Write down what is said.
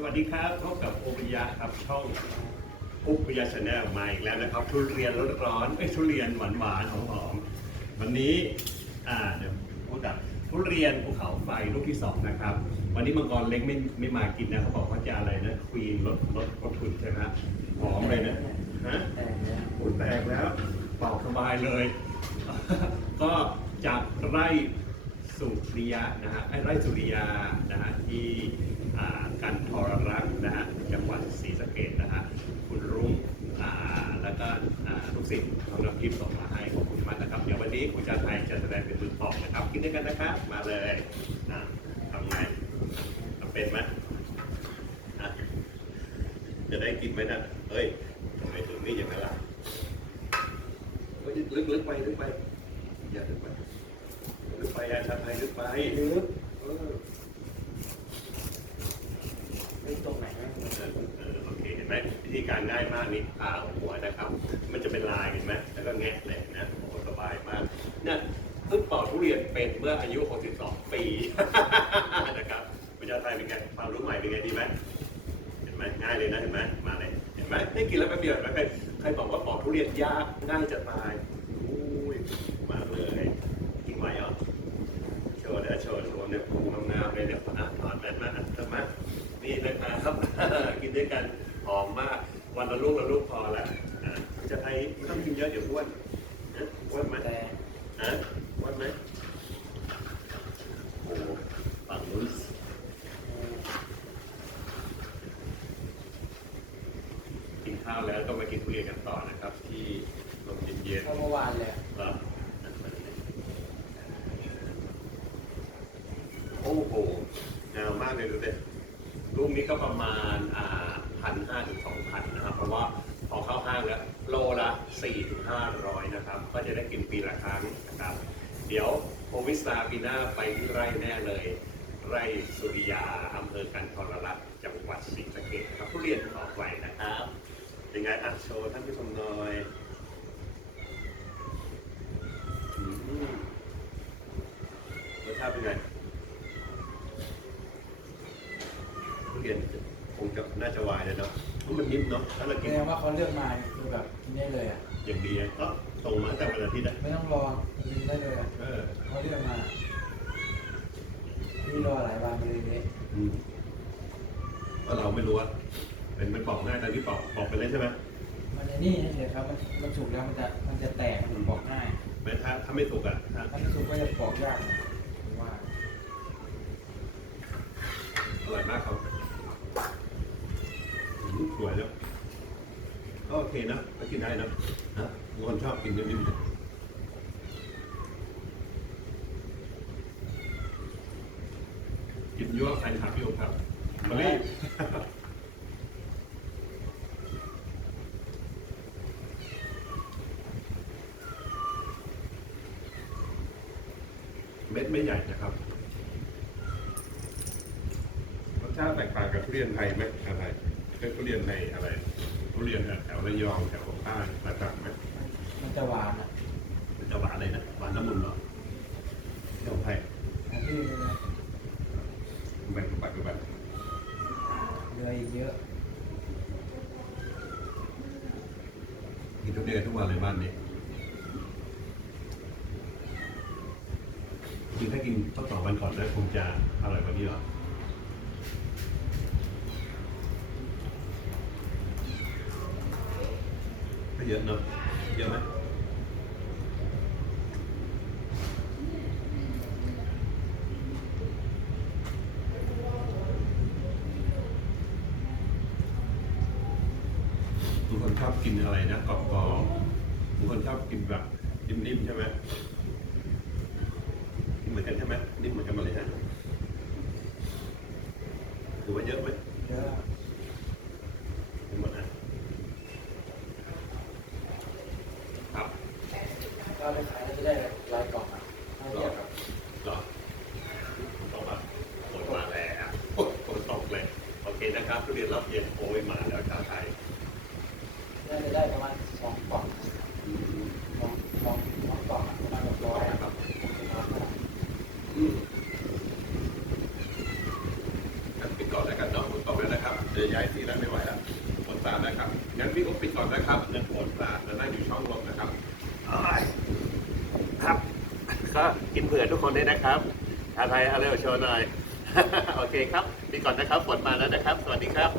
สวัสดีครับพบกับโอปิยะครับช่องอุปยะชาแนลมาอีกแล้วนะครับ ทุเรียนร้อนๆเอ้ทุเรียนหวานๆหอมๆวันนี้อ่าเดี๋ยวพูดกับทุเรียนภูเขาไฟลูกที่สองนะครับ วันนี้มังกรเล็กไม่ไม่มากินนะเขาบอกว่าจะอะไรนะควีนลดลดลดทุนใช่ไหมหอมเลยนะฮะแต่เนี้ยโอ้แตกแล้วเป่าสบายเลย ก็จากไร่สุริยะนะฮะไอ้ไร่สุริยานะฮะที่อ่ากันทรรักษ์นะฮะจังหวัดศรีสะเกษนะฮะคุณรุ่งอ่าแล้วก็อ่าลูกศิษย์น้องน้ำทิพย์ส่งมาให้ขอบคุณมาก นะครับเดี๋ยววันนี้ชาไทยจะแสดงเป็นมือตอกนะครับ กินด้วยกันนะครับ มาเลยทำไงทำเป็นไหมจะได้กินไหมนะเฮ้ยทำไมถึงนี่อย่างนั้นล่ะลึกลึกไปลึกไป อย่าลึกไปลึกไปอาชาไทยลึกไปลึกเออลึกตรงไหนนะเออเออโอเคเห็นไหมวิธีการง่ายมากนี่ผ่าหัวนะครับ มันจะเป็นลายเห็นไหมแล้วก็แงะเลย เนี่ยเพิ่งปอกทุเรียนเป็นเมื่ออายุ 62 ปีนะครับวิชาไทยเป็นไงความรู้ใหม่เป็นไงดีไหมเห็นไหมง่ายเลยนะเห็นไหมมาเลยเห็นไหมได้กินแล้วแป๊บเดียวเห็นไหมใครใครบอกว่าปอกทุเรียนยากง่ายจะตายอุ้ยมาเลยกินไหวเหรอโชว์เดี๋ยวโชว์โชว์เนี่ยปูงามๆเลยเนี่ยอะถอดแมสมาอะทำไมนี่นะครับกินด้วยกันหอมมากวันละลูกละลูกพอแหละอะจะให้ไม่ต้องกินเยอะเดี๋ยวอ้วนนะอ้วนไหม แต่ ฮะอ้วนไหมโอ้ฝั่งนู้นกินข้าวแล้วก็มากินทุเรียนกันต่อนะครับ ที่ลมเย็นๆ ก็เมื่อวานเลยเหรอโอ้โหงามมากเลยดูดิลูกนี้ก็ประมาณอ่าพันห้าถึงสองพันนะครับ เพราะว่าพอเข้าห้างแล้วโลละสี่ถึงห้าร้อยนะครับ ก็จะได้กินปีละครั้งนะครับ เดี๋ยวโควิดซาปีหน้าไปที่ไร่แน่เลย ไร่สุริยาอำเภอกันทรลักษณ์จังหวัดศรีสะเกษนะครับทุเรียนขอไฟนะครับยังไงอะโชว์ท่านผู้ชมหน่อยอืมรสชาติเป็นไงทุเรียนคงจะน่าจะวายเลยเนาะเพราะมันนิ่มเนาะถ้าเราแสกินดงว่าเขาเลือกมาคือแบบกินได้เลยอะอย่างดีก็ส่งมาแต่วันอาทิตย์อะไม่ต้องรอกินได้เลยอะ เออเขาเลือกมาพี่รอหลายวันเลยเนี่ยอืมว่าเราไม่รู้ว่าเป็นไม่ปอกง่ายตอนที่ปอกปอกไปเลยใช่ไหมมันในนี่เฉยๆครับ มันมันสุกแล้วมันจะมันจะแตกมันปอกง่ายไม่ถ้าถ้าไม่สุกอะถ้าถ้าไม่สุกก็จะปอกยากนะผมว่าอร่อยมากครับอืมสวยแล้วก็โอเคนะก็กินได้นะนะบางคนชอบกินนิ่มๆนะกิน ยั่วแฟนคลับอยู่ครับมาเลยเม็ดไม่ใหญ่นะครับรสชาติแตกต่างกับทุเรียนไทยไหมอะไรเป็นทุเรียนในอะไรทุเรียนแถวระยองแถวภาคใต้แตกต่างไหมมันจะหวานอะมันจะหวานเลยนะหวานน้ำมันเหรอเที่ยวไทย ของพี่เลยนะ แบ่งปัดกันไป เหลืออีกเยอะ กินทุเรียนทุกวันเลยบ้านนี้จริงถ้ากินต้องต่อวันก่อนได้คงจะอร่อยกว่านี้หรอเยอะเนาะเยอะไหม บางคนชอบกินอะไรนะกรอบๆบางคนชอบกินแบบนิ่มๆใช่ไหมกินเหมือนกันใช่ไหมนิ่มเหมือนกันหมดเลยฮะถือว่าเยอะไหมเยอะเยอะหมดนะครับก็ไปขายแล้วจะได้หลายกล่องอะเท่าเทียบกับเหรอตกอะฝนมาแล้วฝนตกเลยโอเคนะครับทุเรียนรับเย็นโอ้ยมาแล้วชาวไทย น่าจะได้ประมาณสองกล่องสองสองสองกล่องอะประมาณหกร้อยอะ ครับ ครับ อืมงั้นปิดก่อนแล้วกันเนาะปิดก่อนแล้วนะครับ จะย้ายสีแล้วไม่ไหวแล้วปวดตานะครับงั้นพี่อุ๊บ ปิดก่อนนะครับเงินปวดตาแล้วนั่งอยู่ช่องลมนะครับครับก็กินเผื่อทุกคนด้วยนะครับอาไทยเอาเร็วโชว์หน่อย โอเคครับปิดก่อนนะครับฝนมาแล้วนะครับ สวัสดีครับ